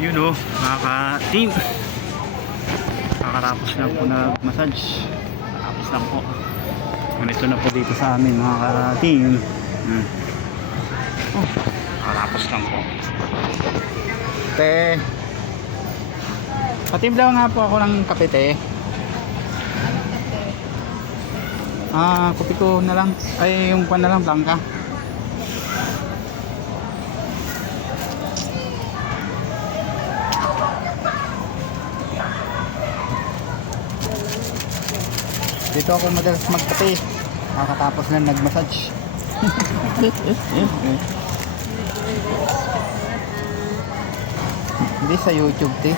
Yun o, mga ka-team. Kakatapos lang po na massage. Tapos lang po. Ganito na po dito sa amin mga ka-team. Oh, kakatapos lang po. Te, patimpla nga po ako ng kape, te. Kopi ko na lang. Ay, yung pan na lang, blanca. Dito ako madalas magkape. Kakatapos na nag-massage. Hindi sa YouTube, te.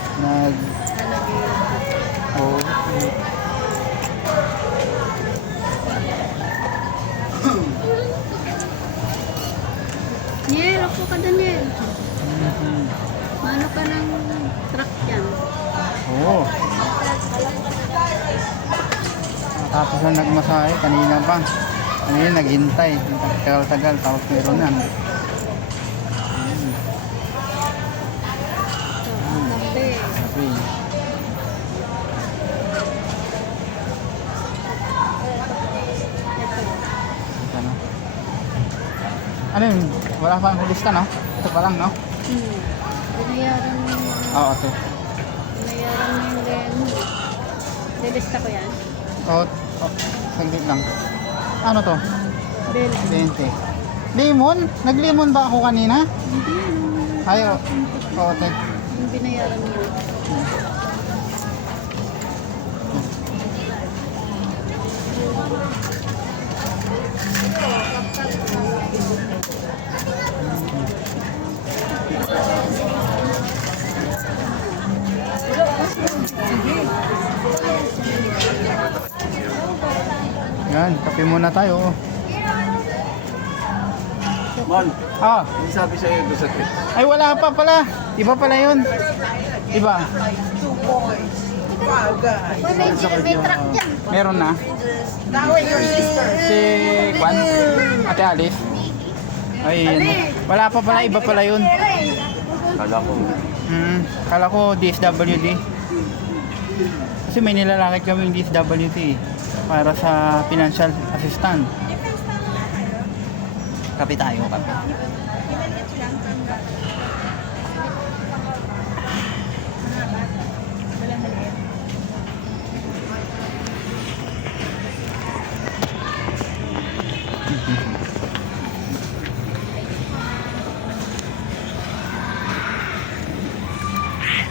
Oh. Niel, ako ka Daniel. Mano ka ng truck yan? Oo. Tapos na nagmasahe, kanina pa. Kanina naghintay. Tagal-tagal, tapos meron na. Kape. Sabi. Ito na. Ano yun? Wala pa ang hulista, no? Ito pa lang, no? Binayaran mo yung... Oo, ito. Binayaran mo yung lemon. Lilista ko yan. Oo, saglit lang. Ano to? Bel. 20. Lemon? Nag-lemon ba ako kanina? Hindi yan. Ayo. Oo, ito. Yung binayaran mo yun. Yan, kape muna tayo. Man, Ah, yung sabi sa'yo doon sa trip. ay wala pa pala. Iba pala yun. Iba. May truck yan. Meron na. Si Juan, Ate Alice. Ay, ano. Wala pa pala, iba pala yun. Kala ko, Kala ko DSWD. Kasi may nilalakad kaming DSWD para sa financial assistant. Kape tayo, kape.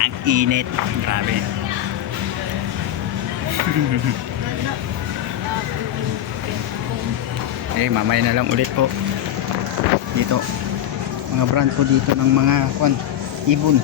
Ang init. Grabe. Mamaya na lang ulit po. Dito. Mga brand po dito ng mga ibon.